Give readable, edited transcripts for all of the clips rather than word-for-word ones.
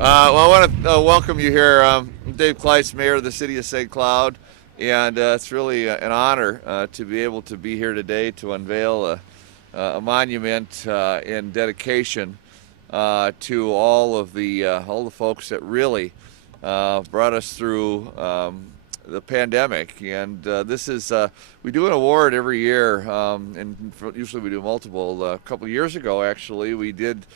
Well, I want to welcome you here. I'm Dave Kleist, Mayor of the City of St. Cloud, and it's really an honor to be able to be here today to unveil a monument in dedication to all the folks that really brought us through the pandemic. And this is we do an award every year, and usually we do multiple. A couple of years ago, actually, we did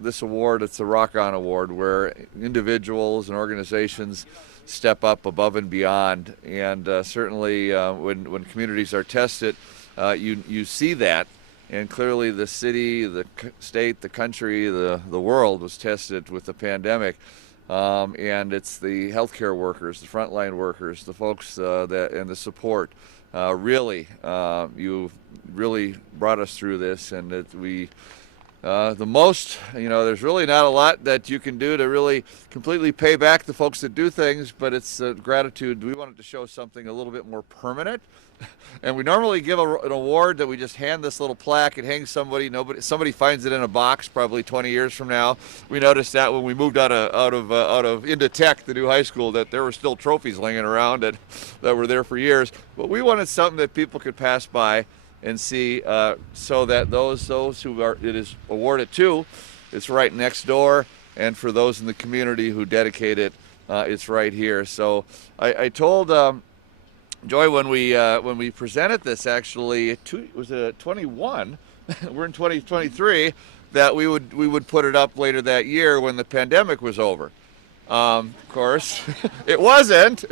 this award. It's the Rock On Award, where individuals and organizations step up above and beyond. And certainly, when communities are tested, you see that. And clearly, the city, the state, the country, the world was tested with the pandemic. And it's the healthcare workers, the frontline workers, the folks that and the support. You really brought us through this, and that we. There's really not a lot that you can do to really completely pay back the folks that do things, but it's gratitude. We wanted to show something a little bit more permanent. And we normally give an award that we just hand this little plaque and hang somebody finds it in a box probably 20 years from now. We noticed that when we moved out of into Tech, the new high school, that there were still trophies laying around that were there for years. But we wanted something that people could pass by and see, so that those who it is awarded to, it's right next door, and for those in the community who dedicate it, it's right here. So I told Joy when we presented this, actually, was it 21? We're in 2023, that we would put it up later that year when the pandemic was over. Of course, it wasn't,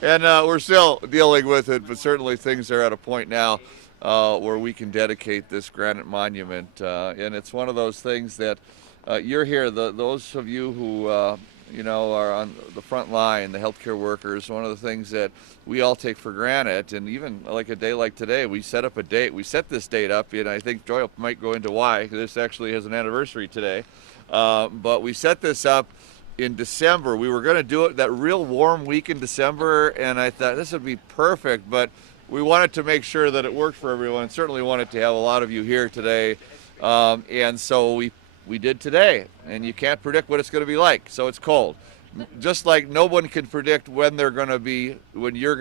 and we're still dealing with it. But certainly things are at a point now where we can dedicate this granite monument, and it's one of those things that you're here. Those of you who are on the front line, the healthcare workers. One of the things that we all take for granted, and even like a day like today, we set up a date. We set this date up, and I think Joy might go into why. This actually has an anniversary today, but we set this up in December. We were going to do it that real warm week in December, and I thought this would be perfect, but we wanted to make sure that it worked for everyone. Certainly wanted to have a lot of you here today, and so we did today. And you can't predict what it's going to be like, so it's cold. Just like no one can predict when you're going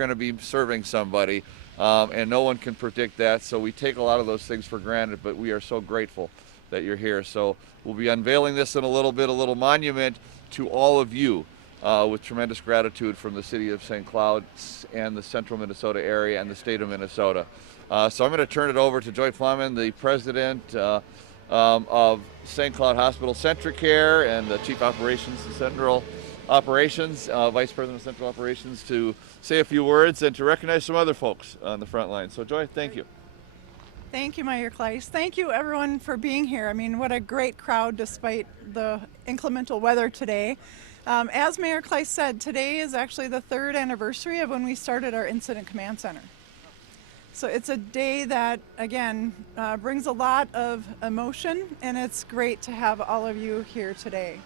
to be serving somebody, and no one can predict that. So we take a lot of those things for granted, but we are so grateful that you're here. So we'll be unveiling this in a little monument to all of you. With tremendous gratitude from the city of St. Cloud and the central Minnesota area and the state of Minnesota. So I'm going to turn it over to Joy Fleming, the president of St. Cloud Hospital Centricare and the chief operations and central operations, vice president of central operations, to say a few words and to recognize some other folks on the front line. So Joy, thank you. Thank you, Mayor Kleist. Thank you, everyone, for being here. I mean, what a great crowd despite the inclement weather today. As Mayor Kleist said, today is actually the 3rd anniversary of when we started our Incident Command Center. So it's a day that, again, brings a lot of emotion, and it's great to have all of you here today.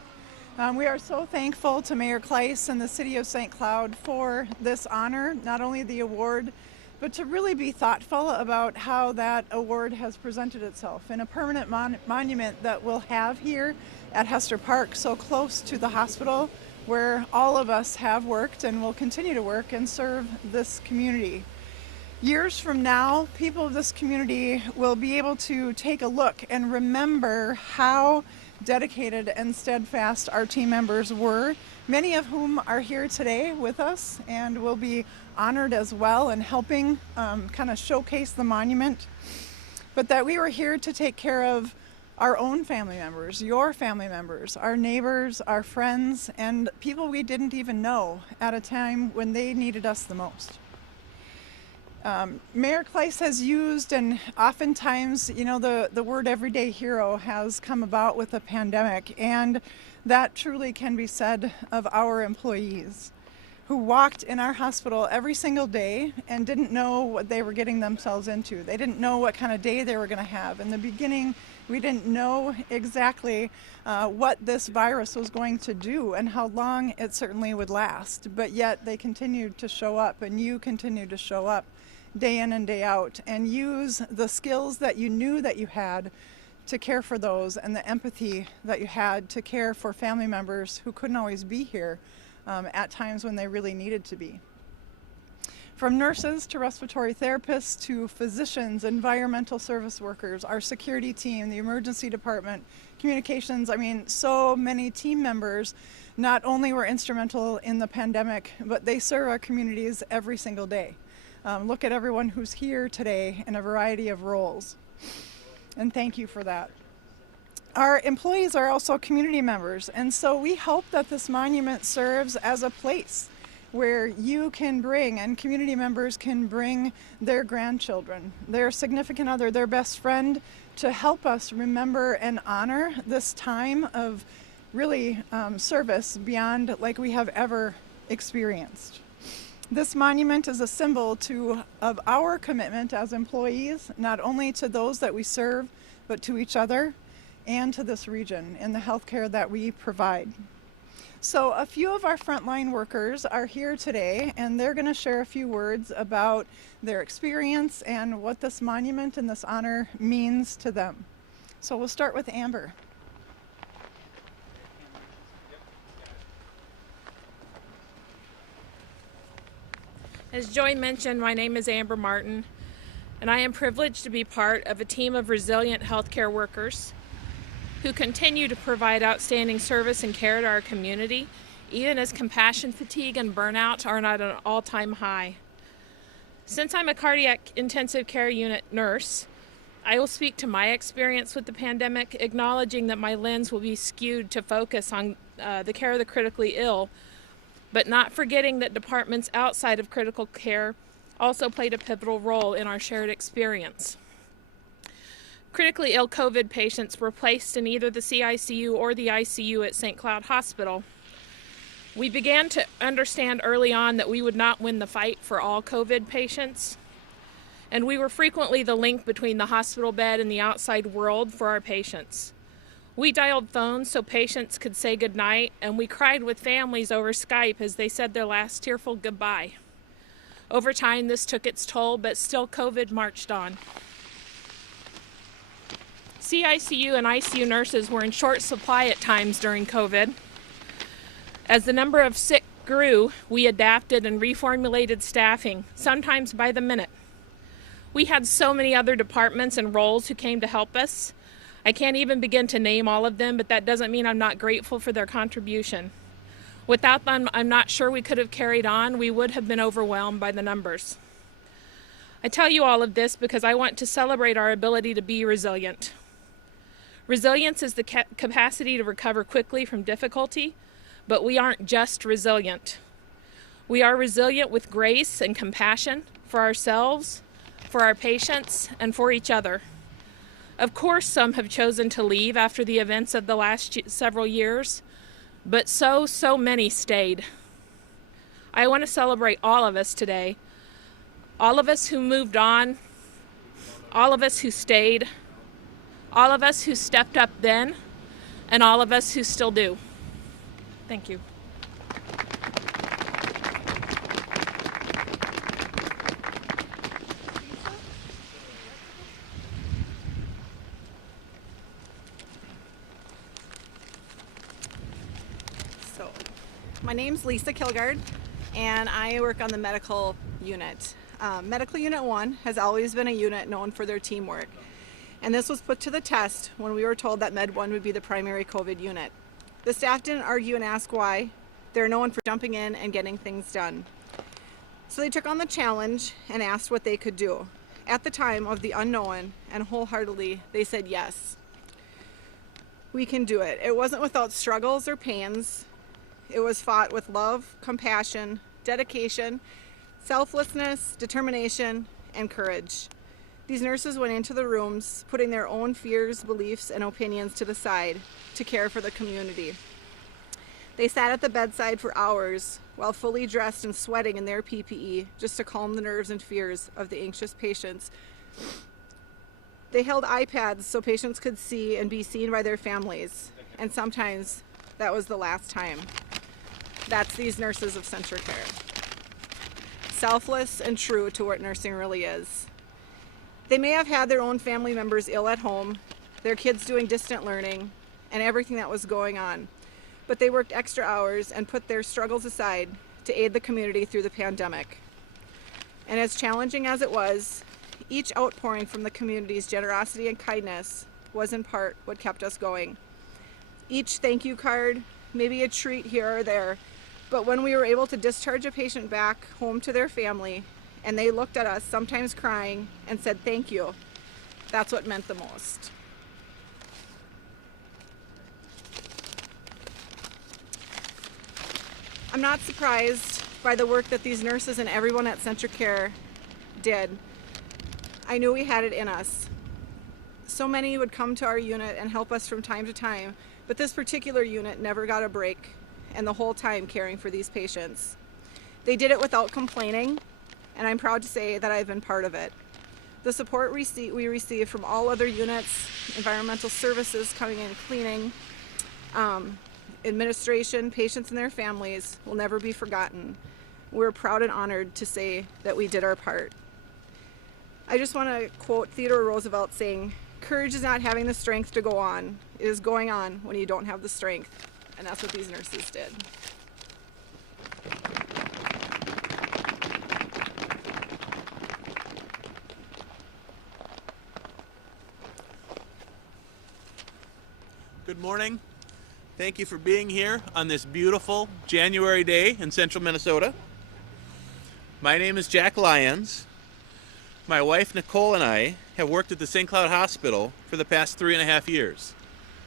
We are so thankful to Mayor Kleist and the City of St. Cloud for this honor, not only the award, but to really be thoughtful about how that award has presented itself in a permanent monument that we'll have here at Hester Park, so close to the hospital where all of us have worked and will continue to work and serve this community. Years from now, people of this community will be able to take a look and remember how dedicated and steadfast our team members were, many of whom are here today with us and will be honored as well and helping kind of showcase the monument. But that we were here to take care of our own family members, your family members, our neighbors, our friends, and people we didn't even know at a time when they needed us the most. Mayor Kleist has used, and oftentimes, the word everyday hero has come about with the pandemic, and that truly can be said of our employees who walked in our hospital every single day and didn't know what they were getting themselves into. They didn't know what kind of day they were going to have. In the beginning, we didn't know exactly what this virus was going to do and how long it certainly would last, but yet they continued to show up, and you continue to show up day in and day out and use the skills that you knew that you had to care for those and the empathy that you had to care for family members who couldn't always be here at times when they really needed to be. From nurses to respiratory therapists to physicians, environmental service workers, our security team, the emergency department, communications, I mean, so many team members not only were instrumental in the pandemic, but they serve our communities every single day. Look at everyone who's here today in a variety of roles. And thank you for that. Our employees are also community members, and so we hope that this monument serves as a place where you can bring, and community members can bring their grandchildren, their significant other, their best friend, to help us remember and honor this time of really service beyond like we have ever experienced. This monument is a symbol of our commitment as employees, not only to those that we serve, but to each other and to this region in the healthcare that we provide. So a few of our frontline workers are here today, and they're going to share a few words about their experience and what this monument and this honor means to them. So we'll start with Amber. As Joy mentioned, my name is Amber Martin, and I am privileged to be part of a team of resilient healthcare workers who continue to provide outstanding service and care to our community, even as compassion fatigue and burnout are at an all-time high. Since I'm a cardiac intensive care unit nurse, I will speak to my experience with the pandemic, acknowledging that my lens will be skewed to focus on the care of the critically ill, but not forgetting that departments outside of critical care also played a pivotal role in our shared experience. Critically ill COVID patients were placed in either the CICU or the ICU at St. Cloud Hospital. We began to understand early on that we would not win the fight for all COVID patients, and we were frequently the link between the hospital bed and the outside world for our patients. We dialed phones so patients could say goodnight, and we cried with families over Skype as they said their last tearful goodbye. Over time, this took its toll, but still COVID marched on. CICU and ICU nurses were in short supply at times during COVID. As the number of sick grew, we adapted and reformulated staffing, sometimes by the minute. We had so many other departments and roles who came to help us. I can't even begin to name all of them, but that doesn't mean I'm not grateful for their contribution. Without them, I'm not sure we could have carried on. We would have been overwhelmed by the numbers. I tell you all of this because I want to celebrate our ability to be resilient. Resilience is the capacity to recover quickly from difficulty, but we aren't just resilient. We are resilient with grace and compassion for ourselves, for our patients, and for each other. Of course, some have chosen to leave after the events of the last several years, but so many stayed. I want to celebrate all of us today. All of us who moved on, all of us who stayed, all of us who stepped up then, and all of us who still do. Thank you. So, my name's Lisa Kilgard, and I work on the medical unit. Medical Unit 1 has always been a unit known for their teamwork, and this was put to the test when we were told that Med 1 would be the primary COVID unit. The staff didn't argue and ask why. They're known for jumping in and getting things done. So they took on the challenge and asked what they could do. At the time of the unknown, and wholeheartedly, they said yes. We can do it. It wasn't without struggles or pains. It was fought with love, compassion, dedication, selflessness, determination, and courage. These nurses went into the rooms, putting their own fears, beliefs, and opinions to the side to care for the community. They sat at the bedside for hours while fully dressed and sweating in their PPE just to calm the nerves and fears of the anxious patients. They held iPads so patients could see and be seen by their families, and sometimes that was the last time. That's these nurses of CentraCare. Selfless and true to what nursing really is. They may have had their own family members ill at home, their kids doing distant learning, and everything that was going on. But they worked extra hours and put their struggles aside to aid the community through the pandemic. And as challenging as it was, each outpouring from the community's generosity and kindness was in part what kept us going. Each thank you card, maybe a treat here or there, but when we were able to discharge a patient back home to their family and they looked at us, sometimes crying, and said thank you, that's what meant the most. I'm not surprised by the work that these nurses and everyone at CentraCare did. I knew we had it in us. So many would come to our unit and help us from time to time, but this particular unit never got a break, and the whole time caring for these patients. They did it without complaining, and I'm proud to say that I've been part of it. The support we received from all other units, environmental services coming in, cleaning, administration, patients and their families will never be forgotten. We're proud and honored to say that we did our part. I just want to quote Theodore Roosevelt saying, "Courage is not having the strength to go on. It is going on when you don't have the strength." And that's what these nurses did. Good morning. Thank you for being here on this beautiful January day in central Minnesota. My name is Jack Lyons. My wife Nicole and I have worked at the St. Cloud Hospital for the past 3.5 years.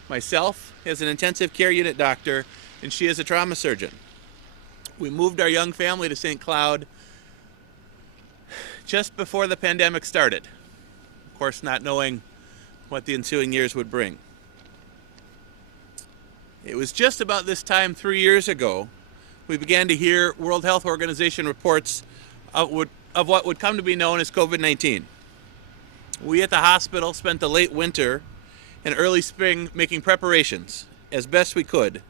Myself as an intensive care unit doctor, and she is a trauma surgeon. We moved our young family to St. Cloud just before the pandemic started. Of course, not knowing what the ensuing years would bring. It was just about this time 3 years ago we began to hear World Health Organization reports of what would come to be known as COVID-19. We at the hospital spent the late winter and early spring making preparations as best we could,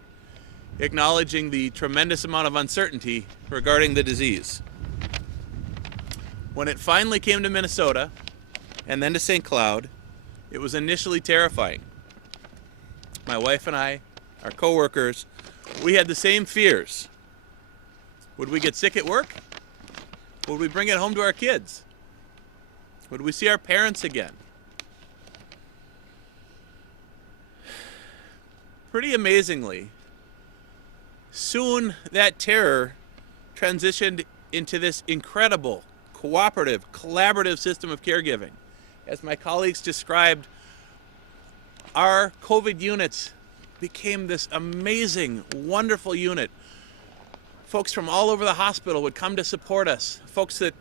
acknowledging the tremendous amount of uncertainty regarding the disease. When it finally came to Minnesota and then to St. Cloud, it was initially terrifying. My wife and I, our coworkers, we had the same fears. Would we get sick at work? Would we bring it home to our kids? Would we see our parents again? Pretty amazingly, soon that terror transitioned into this incredible, cooperative, collaborative system of caregiving. As my colleagues described, our COVID units became this amazing, wonderful unit. Folks from all over the hospital would come to support us. Folks that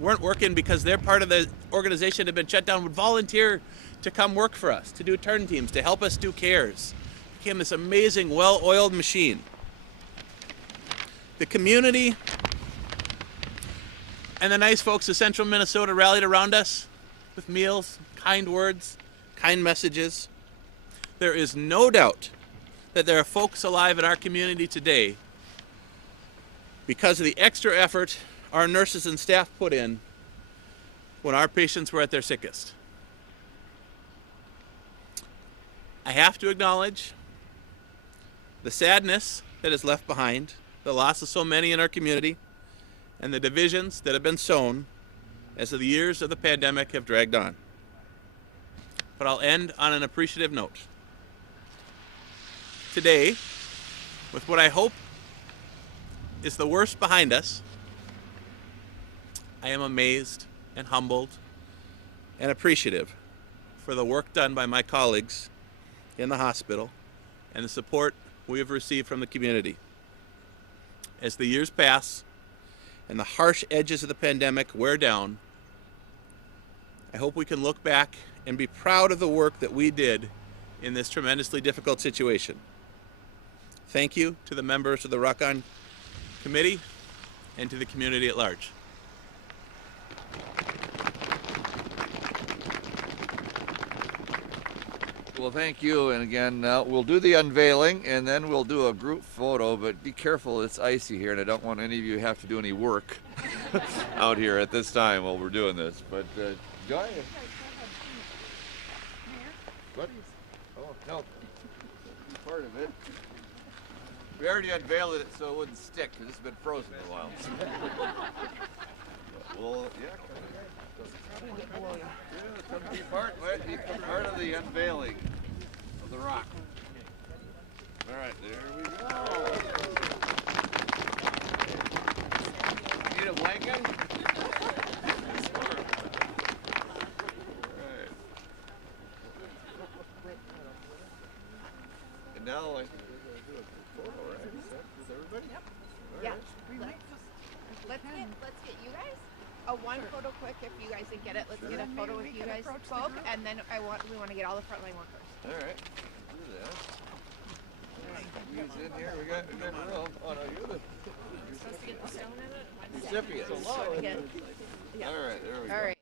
weren't working because their part of the organization had been shut down would volunteer to come work for us, to do turn teams, to help us do cares. It became this amazing, well-oiled machine. The community and the nice folks of central Minnesota rallied around us with meals, kind words, kind messages. There is no doubt that there are folks alive in our community today because of the extra effort our nurses and staff put in when our patients were at their sickest. I have to acknowledge the sadness that is left behind, the loss of so many in our community, and the divisions that have been sown as the years of the pandemic have dragged on. But I'll end on an appreciative note. Today, with what I hope is the worst behind us, I am amazed and humbled and appreciative for the work done by my colleagues in the hospital and the support we have received from the community. As the years pass and the harsh edges of the pandemic wear down, I hope we can look back and be proud of the work that we did in this tremendously difficult situation. Thank you to the members of the Rock On Committee and to the community at large. Well, thank you. And again, we'll do the unveiling and then we'll do a group photo, but be careful, it's icy here and I don't want any of you to have to do any work out here at this time while we're doing this. But Joy? No, part of it. We already unveiled it so it wouldn't stick because it's been frozen for a while. Well, yeah, come be part of the unveiling of the rock. All right, there we go. Need a blanket? Alright. And now I do a photo, right? With everybody? Yep. Yeah. Let's get you guys a one photo quick if you guys didn't get it. Let's get a photo with you guys both, and then we want to get all the frontline workers. Alright. Do that. He's in here. We got room. Oh no, you're the recipient. Alright, there we go. All right.